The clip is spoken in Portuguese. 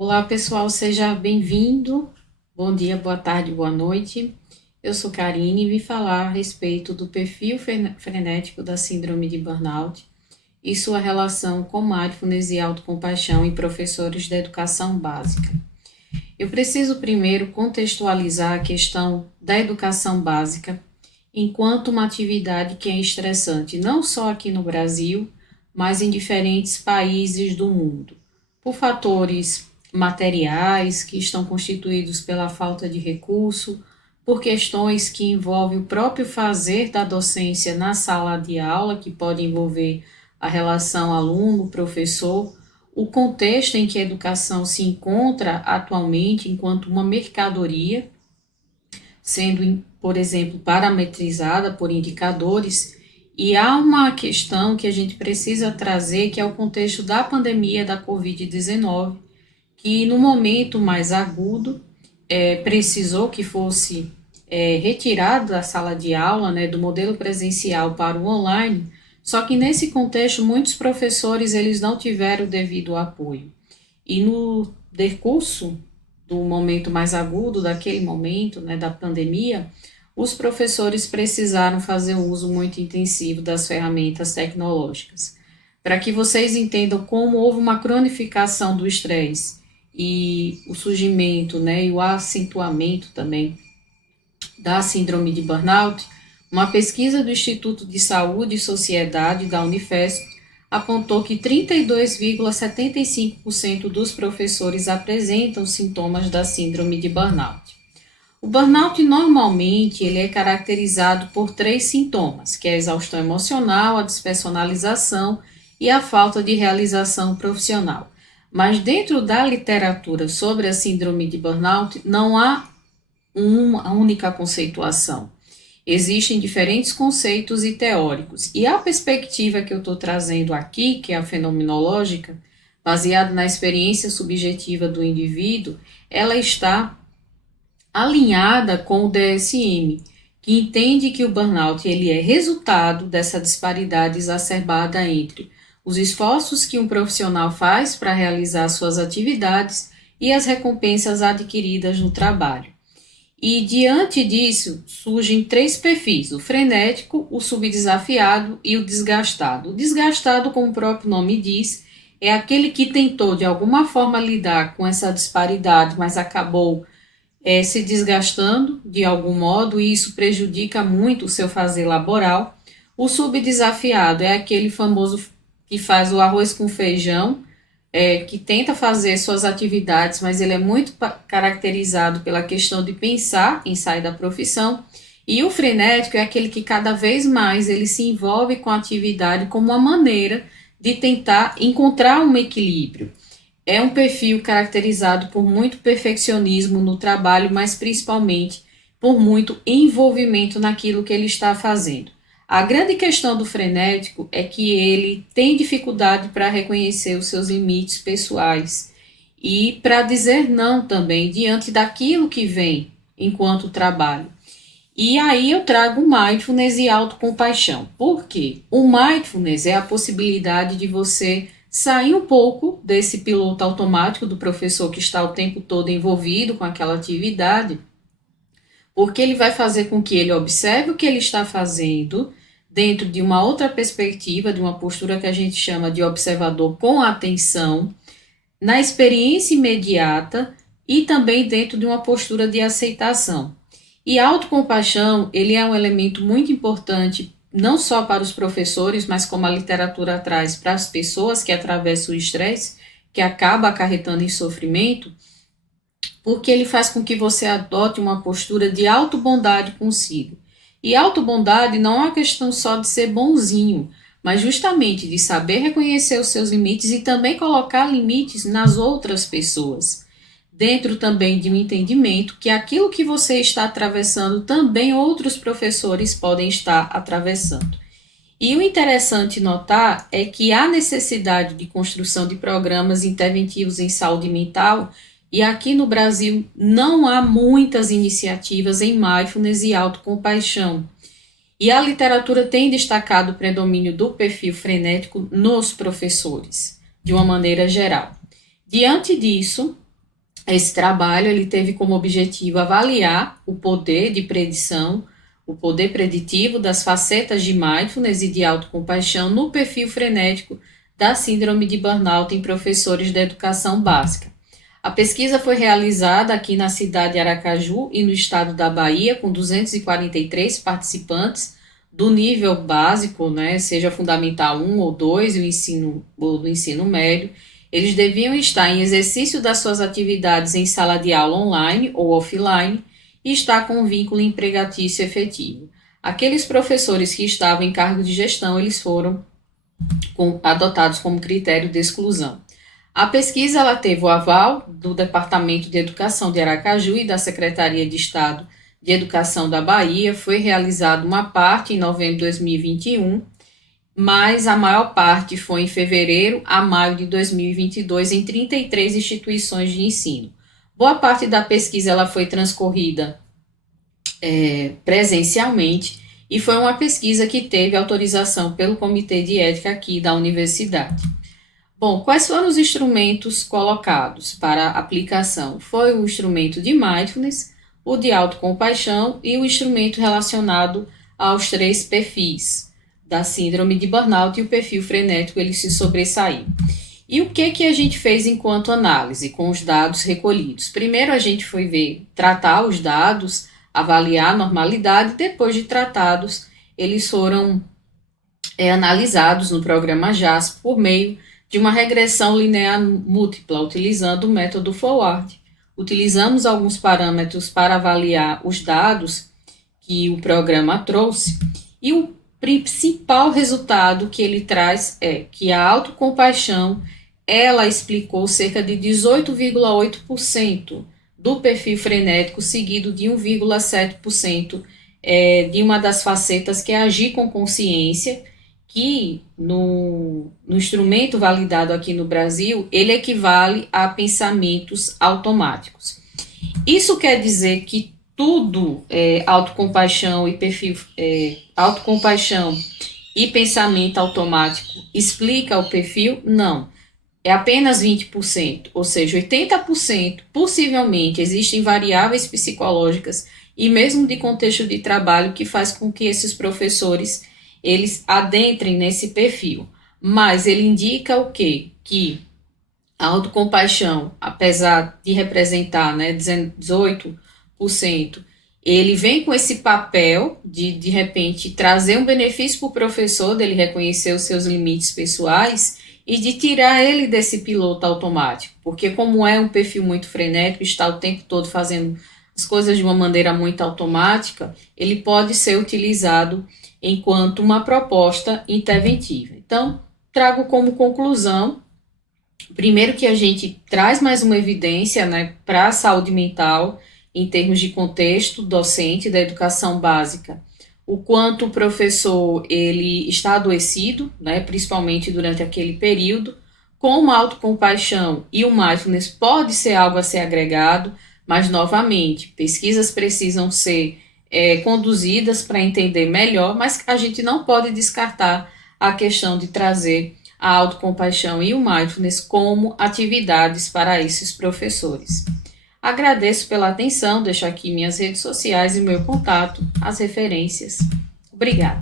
Olá, pessoal, seja bem-vindo. Bom dia, boa tarde, boa noite. Eu sou Karine e vim falar a respeito do perfil frenético da síndrome de burnout e sua relação com mindfulness e autocompaixão em professores da educação básica. Eu preciso primeiro contextualizar a questão da educação básica enquanto uma atividade que é estressante não só aqui no Brasil, mas em diferentes países do mundo, por fatores materiais que estão constituídos pela falta de recurso, por questões que envolvem o próprio fazer da docência na sala de aula, que pode envolver a relação aluno-professor, o contexto em que a educação se encontra atualmente enquanto uma mercadoria, sendo, por exemplo, parametrizada por indicadores, e há uma questão que a gente precisa trazer, que é o contexto da pandemia da Covid-19, que no momento mais agudo precisou que fosse retirado da sala de aula, né, do modelo presencial para o online, só que nesse contexto muitos professores eles não tiveram o devido apoio. E no decurso do momento mais agudo, daquele momento, né, da pandemia, os professores precisaram fazer um uso muito intensivo das ferramentas tecnológicas. Para que vocês entendam como houve uma cronificação do estresse e o surgimento, né, e o acentuamento também da síndrome de burnout, uma pesquisa do Instituto de Saúde e Sociedade da Unifesp apontou que 32,75% dos professores apresentam sintomas da síndrome de burnout. O burnout normalmente ele é caracterizado por três sintomas, que é a exaustão emocional, a despersonalização e a falta de realização profissional. Mas dentro da literatura sobre a síndrome de burnout não há uma única conceituação. Existem diferentes conceitos e teóricos, e a perspectiva que eu estou trazendo aqui, que é a fenomenológica, baseada na experiência subjetiva do indivíduo, ela está alinhada com o DSM, que entende que o burnout ele é resultado dessa disparidade exacerbada entre os esforços que um profissional faz para realizar suas atividades e as recompensas adquiridas no trabalho. E diante disso, surgem três perfis: o frenético, o subdesafiado e o desgastado. O desgastado, como o próprio nome diz, é aquele que tentou de alguma forma lidar com essa disparidade, mas acabou se desgastando de algum modo e isso prejudica muito o seu fazer laboral. O subdesafiado é aquele famoso que faz o arroz com feijão, que tenta fazer suas atividades, mas ele é muito caracterizado pela questão de pensar em sair da profissão. E o frenético é aquele que cada vez mais ele se envolve com a atividade como uma maneira de tentar encontrar um equilíbrio. É um perfil caracterizado por muito perfeccionismo no trabalho, mas principalmente por muito envolvimento naquilo que ele está fazendo. A grande questão do frenético é que ele tem dificuldade para reconhecer os seus limites pessoais e para dizer não também diante daquilo que vem enquanto trabalho. E aí eu trago mindfulness e autocompaixão. Por quê? O mindfulness é a possibilidade de você sair um pouco desse piloto automático do professor que está o tempo todo envolvido com aquela atividade, porque ele vai fazer com que ele observe o que ele está fazendo dentro de uma outra perspectiva, de uma postura que a gente chama de observador com atenção, na experiência imediata e também dentro de uma postura de aceitação. E a autocompaixão, ele é um elemento muito importante, não só para os professores, mas como a literatura traz para as pessoas que atravessam o estresse, que acaba acarretando em sofrimento, porque ele faz com que você adote uma postura de autobondade consigo. E autobondade não é uma questão só de ser bonzinho, mas justamente de saber reconhecer os seus limites e também colocar limites nas outras pessoas. Dentro também de um entendimento que aquilo que você está atravessando também outros professores podem estar atravessando. E o interessante notar é que há necessidade de construção de programas interventivos em saúde mental e aqui no Brasil não há muitas iniciativas em mindfulness e autocompaixão. E a literatura tem destacado o predomínio do perfil frenético nos professores, de uma maneira geral. Diante disso, Esse trabalho ele teve como objetivo avaliar o poder de predição, o poder preditivo das facetas de mindfulness e de autocompaixão no perfil frenético da síndrome de burnout em professores da educação básica. A pesquisa foi realizada aqui na cidade de Aracaju e no estado da Bahia, com 243 participantes do nível básico, né, seja fundamental 1 ou 2, ou do ensino médio. Eles deviam estar em exercício das suas atividades em sala de aula online ou offline e estar com um vínculo empregatício efetivo. Aqueles professores que estavam em cargo de gestão, eles foram adotados como critério de exclusão. A pesquisa ela teve o aval do Departamento de Educação de Aracaju e da Secretaria de Estado de Educação da Bahia. Foi realizada uma parte em novembro de 2021, mas a maior parte foi em fevereiro a maio de 2022 em 33 instituições de ensino. Boa parte da pesquisa ela foi transcorrida presencialmente e foi uma pesquisa que teve autorização pelo Comitê de Ética aqui da universidade. Bom, quais foram os instrumentos colocados para aplicação? Foi o instrumento de mindfulness, o de autocompaixão e o instrumento relacionado aos 3 perfis da síndrome de burnout e o perfil frenético, ele se sobressaiu. E o que a gente fez enquanto análise com os dados recolhidos? Primeiro a gente foi tratar os dados, avaliar a normalidade, depois de tratados, eles foram analisados no programa JASP por meio de uma regressão linear múltipla, utilizando o método Forward. Utilizamos alguns parâmetros para avaliar os dados que o programa trouxe, e o principal resultado que ele traz é que a autocompaixão, ela explicou cerca de 18,8% do perfil frenético, seguido de 1,7% de uma das facetas que é agir com consciência, que no instrumento validado aqui no Brasil, ele equivale a pensamentos automáticos. Isso quer dizer que tudo autocompaixão e perfil autocompaixão e pensamento automático explica o perfil? Não. É apenas 20%, ou seja, 80% possivelmente existem variáveis psicológicas e mesmo de contexto de trabalho que faz com que esses professores eles adentrem nesse perfil. Mas ele indica o quê? Que a autocompaixão, apesar de representar 18%, ele vem com esse papel de repente, trazer um benefício para o professor, dele reconhecer os seus limites pessoais e de tirar ele desse piloto automático. Porque como é um perfil muito frenético, está o tempo todo fazendo as coisas de uma maneira muito automática, ele pode ser utilizado enquanto uma proposta interventiva. Então, trago como conclusão, primeiro que a gente traz mais uma evidência para a saúde mental, em termos de contexto docente da educação básica, o quanto o professor ele está adoecido, principalmente durante aquele período, como a autocompaixão e o mindfulness pode ser algo a ser agregado, mas, novamente, pesquisas precisam ser conduzidas para entender melhor, mas a gente não pode descartar a questão de trazer a autocompaixão e o mindfulness como atividades para esses professores. Agradeço pela atenção, deixo aqui minhas redes sociais e meu contato, as referências. Obrigada.